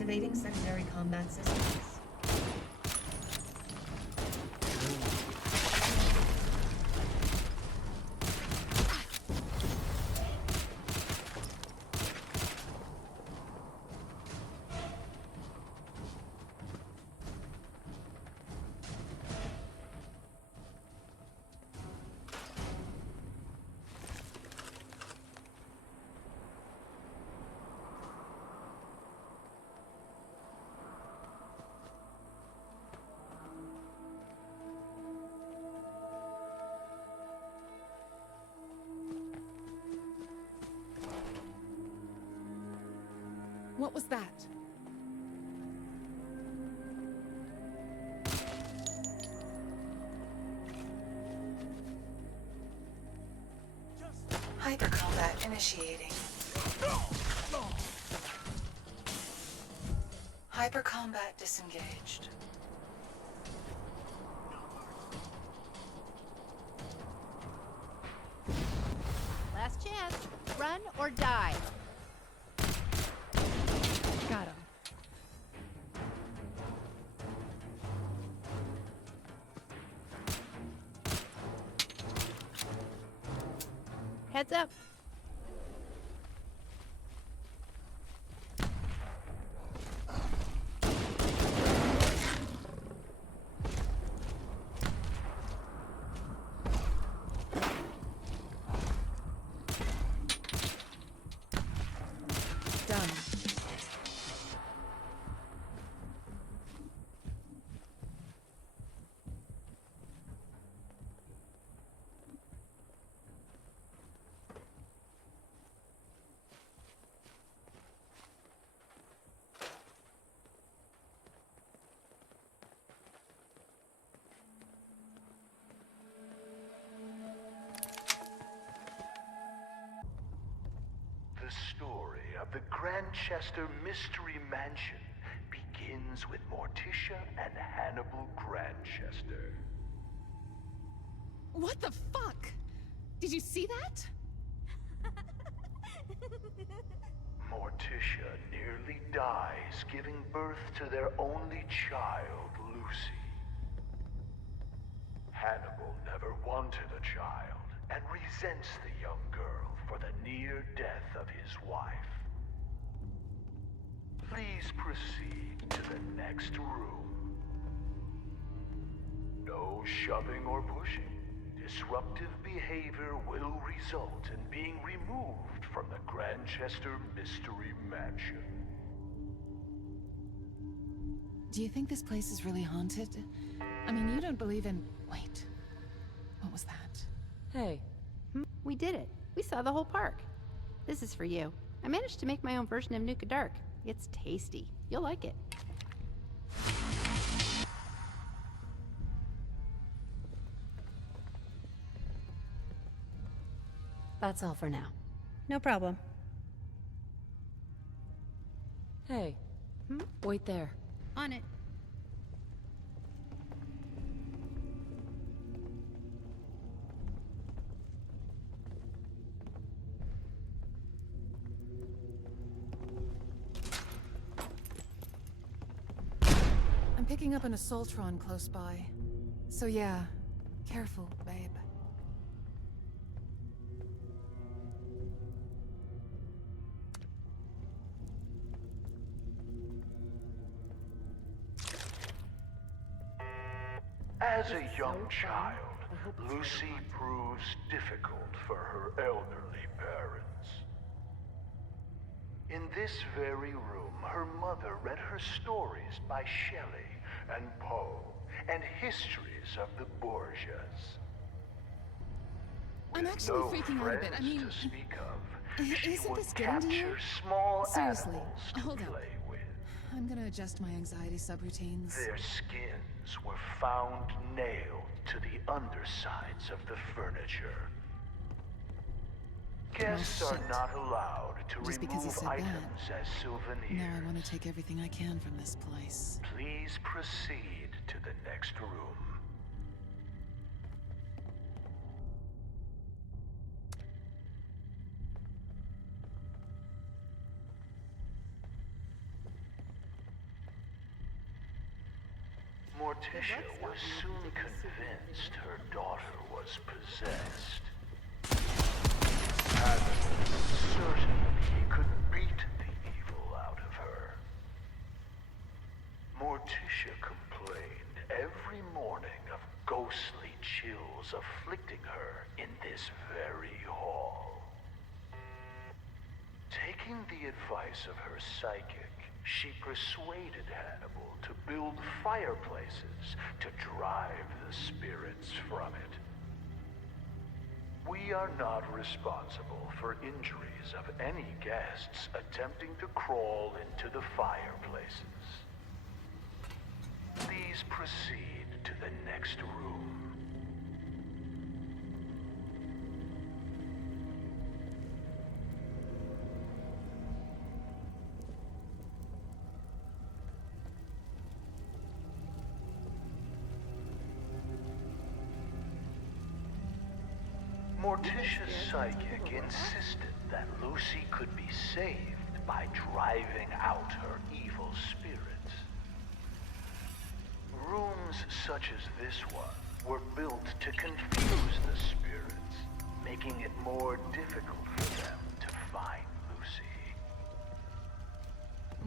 Activating secondary combat systems. What was that? Hypercombat initiating. Hypercombat disengaged. Last chance. Run or die. Got him. Heads up. Done. The story of the Grandchester Mystery Mansion begins with Morticia and Hannibal Grandchester. What the fuck? Did you see that? Morticia nearly dies giving birth to their only child, Lucy. Hannibal never wanted a child and resents the young girl for the near death of his wife. Please proceed to the next room. No shoving or pushing. Disruptive behavior will result in being removed from the Grandchester Mystery Mansion. Do you think this place is really haunted? I mean, you don't believe in... Wait. What was that? Hey. We did it. We saw the whole park. This is for you. I managed to make my own version of Nuka Dark. It's tasty. You'll like it. That's all for now. No problem. Hey. Wait there. On it. I'm picking up an Assaultron close by. So yeah, careful, babe. As a young child, Lucy proves difficult for her elderly parents. In this very room, her mother read her stories by Shelley and Poe, and histories of the Borgias. I'm With actually no freaking out a bit. I friends mean, to speak of, she isn't would this getting to you? capture small Seriously, animals to hold up. play with. I'm gonna adjust my anxiety subroutines. Their skins were found nailed to the undersides of the furniture. Guests are shit. not allowed to Just because he remove said items as souvenirs. Now I want to take everything I can from this place. Please proceed to the next room. Morticia was soon convinced her daughter was possessed. Hannibal was certain he could beat the evil out of her. Morticia complained every morning of ghostly chills afflicting her in this very hall. Taking the advice of her psychic, she persuaded Hannibal to build fireplaces to drive the spirits from it. We are not responsible for injuries of any guests attempting to crawl into the fireplaces. Please proceed to the next room. Morticia's psychic insisted that Lucy could be saved by driving out her evil spirits. Rooms such as this one were built to confuse the spirits, making it more difficult for them to find Lucy.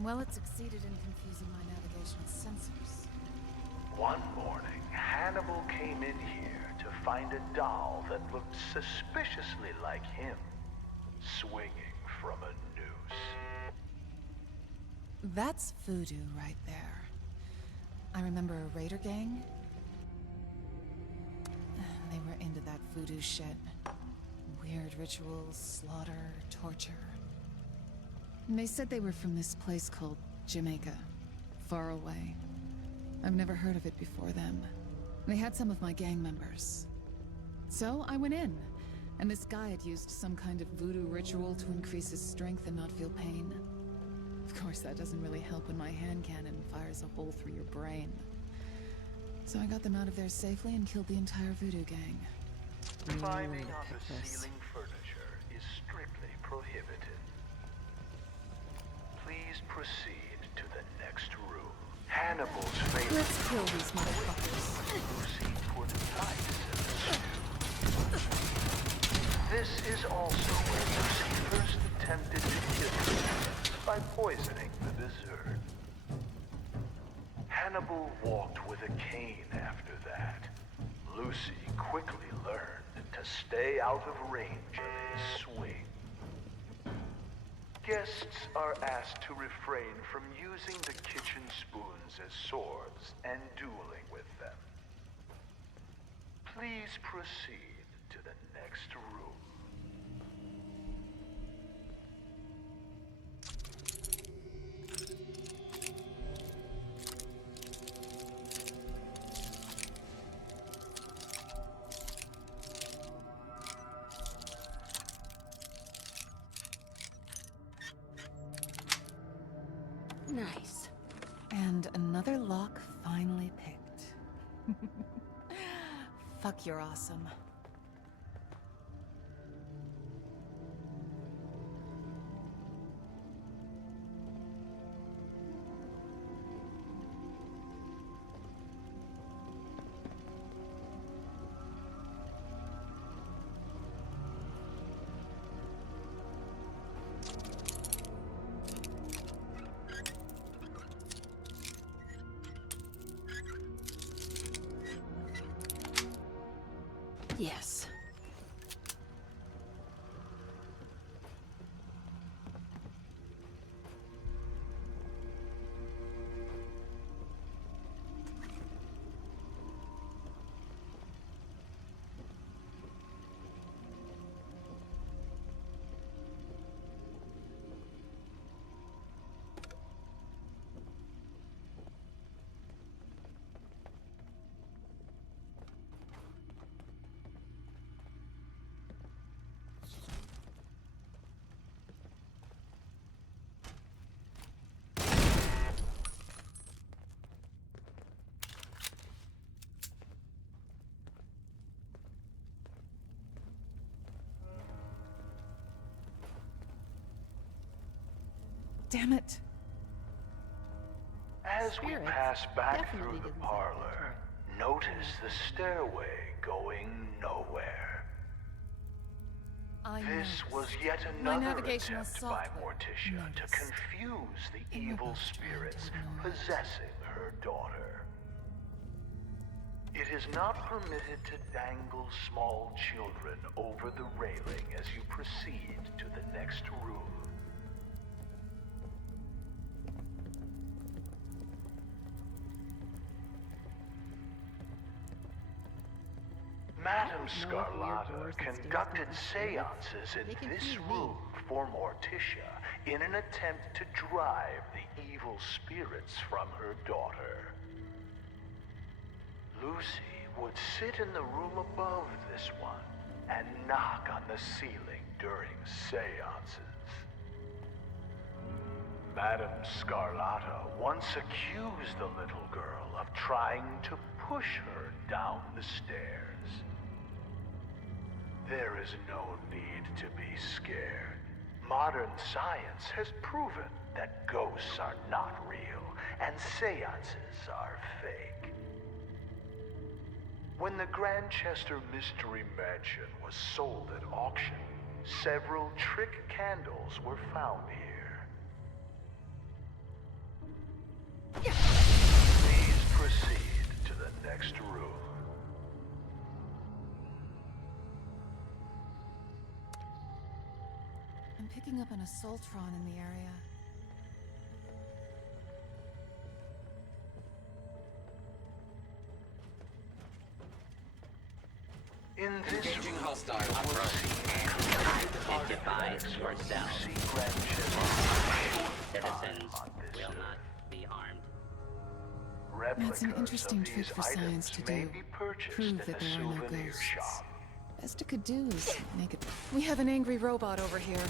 Well, it succeeded in confusing my navigational sensors. One morning, Hannibal came in here to find a doll that looked suspiciously like him, swinging from a noose. That's Voodoo right there. I remember a raider gang. They were into that voodoo shit. Weird rituals, slaughter, torture. And they said they were from this place called Jamaica, far away. I've never heard of it before them. They had some of my gang members. So I went in, and this guy had used some kind of voodoo ritual to increase his strength and not feel pain. Of course, that doesn't really help when my hand cannon fires a hole through your brain. So I got them out of there safely and killed the entire voodoo gang. Climbing on the ceiling furniture is strictly prohibited. Please proceed to the next room. Hannibal's favorite. Let's kill these motherfuckers. Lucy put ice in the stew. This is also where Lucy first attempted to kill herself by poisoning the dessert. Hannibal walked with a cane after that. Lucy quickly learned to stay out of range of his swing. Guests are asked to refrain from using the kitchen spoons as swords and dueling with them. Please proceed to the next room. Nice. And another lock finally picked. Fuck, you're awesome. Yes. Damn it. As As we spirits pass back definitely through the didn't say parlor, notice the stairway going nowhere. This was yet My another navigational attempt by software Morticia to noticed. confuse the And we're evil both trying to spirits ignore it. possessing her daughter. It is not permitted to dangle small children over the railing as you proceed to the next room. Madame Scarlata conducted seances in this room for Morticia in an attempt to drive the evil spirits from her daughter. Lucy would sit in the room above this one and knock on the ceiling during seances. Madame Scarlata once accused the little girl of trying to push her down the stairs. There is no need to be scared. Modern science has proven that ghosts are not real and seances are fake. When the Grandchester Mystery Mansion was sold at auction, several trick candles were found here. Please proceed to the next room. I'm picking up an assaultron in the area. In this Engaging room, hostile you will approach. see Identify yourself. Lucy Grandchester Citizens on this will earth. not be harmed. Replicas That's an interesting of trick these for science items to may do. be purchased Prove in that the there are no souvenir ghosts. shop. Best it could do is make it. We have an angry robot over here.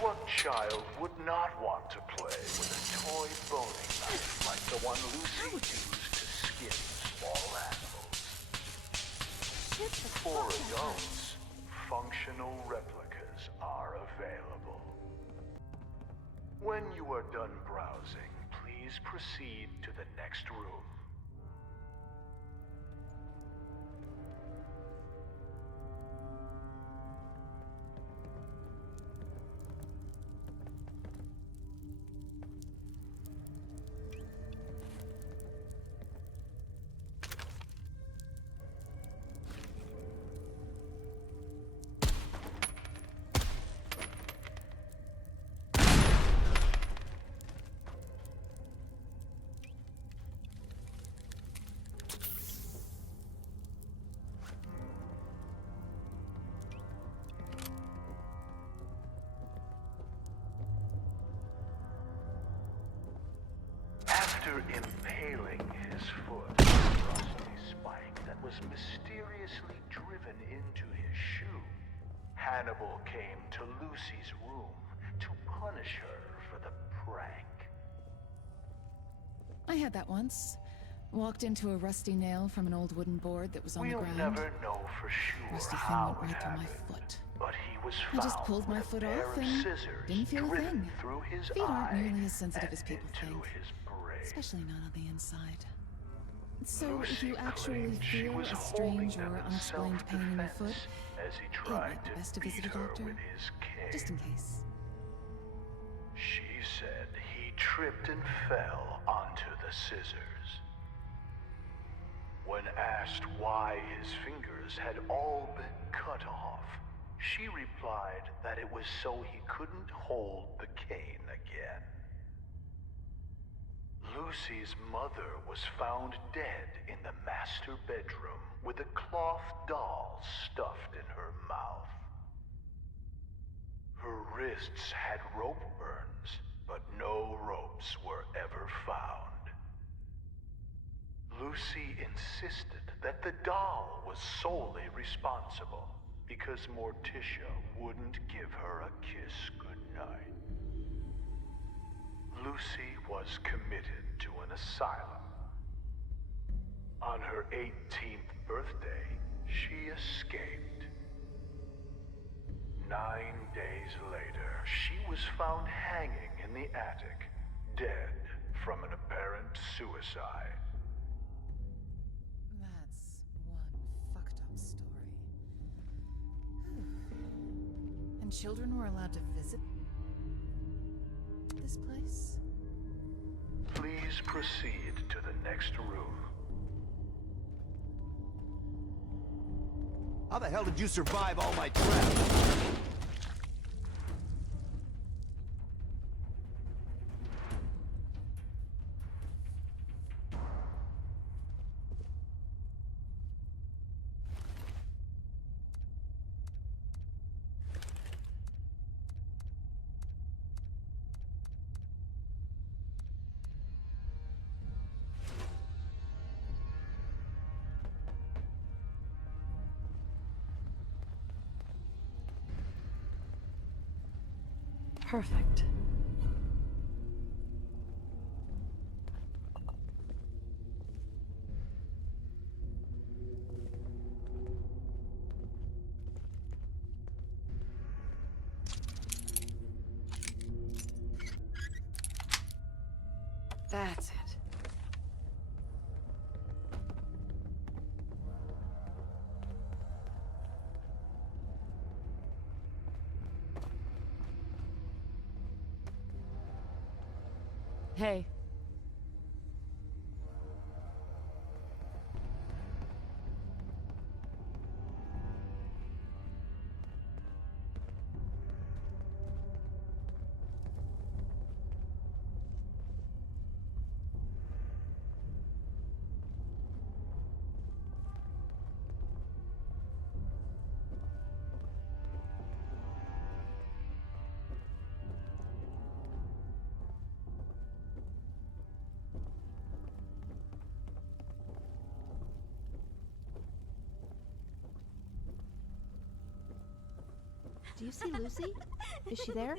What child would not want to play with a toy boning knife like the one Lucy used to skin small animals? For adults, functional replicas are available. When you are done browsing, please proceed to the next room. After impaling his foot on a rusty spike that was mysteriously driven into his shoe, Hannibal came to Lucy's room to punish her for the prank. I had that once. Walked into a rusty nail from an old wooden board that was on the We'll ground. never know for sure Rusty thing how went it right through my happened, foot. but he was I found just pulled my with a foot pair off of and scissors didn't feel a driven thing. through his Feet aren't eye nearly as sensitive and as people into think. his brain. Especially not on the inside. So, if Lucy you actually claimed she feel was a holding strange them or in unexplained pain in your foot, self-defense as he it tried might be to best to visit beat a her doctor. with his cane. Just in case. She said he tripped and fell onto the scissors. When asked why his fingers had all been cut off, she replied that it was so he couldn't hold the cane again. Lucy's mother was found dead in the master bedroom with a cloth doll stuffed in her mouth. Her wrists had rope burns, but no ropes were ever found. Lucy insisted that the doll was solely responsible because Morticia wouldn't give her a kiss goodnight. Lucy was committed to an asylum. On her 18th birthday, she escaped. 9 days later, she was found hanging in the attic, dead from an apparent suicide. That's one fucked up story. And children were allowed to visit this place? Please proceed to the next room. How the hell did you survive all my traps? Perfect. That's it. Hey. Do you see Lucy? Is she there?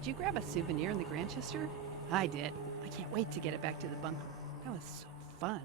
Did you grab a souvenir in the Granchester? I did. I can't wait to get it back to the bunker. That was so fun.